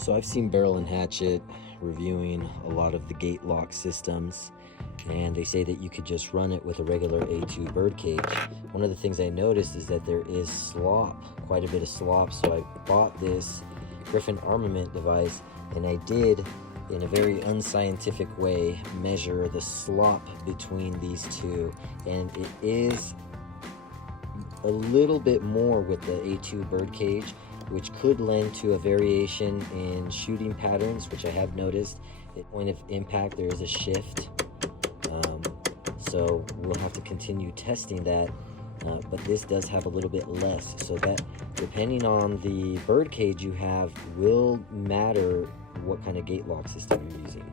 So I've seen Barrel and Hatchet reviewing a lot of the gate lock systems, and they say that you could just run it with a regular A2 bird cage. One of the things I noticed is that there is slop, quite a bit of slop, so I bought this Griffin armament device, and I did, in a very unscientific way, measure the slop between these two, and it is a little bit more with the A2 bird cage, which could lend to a variation in shooting patterns, which I have noticed. At point of impact, there is a shift. So we'll have to continue testing that, but this does have a little bit less. So that, depending on the bird cage you have, will matter what kind of gate lock system you're using.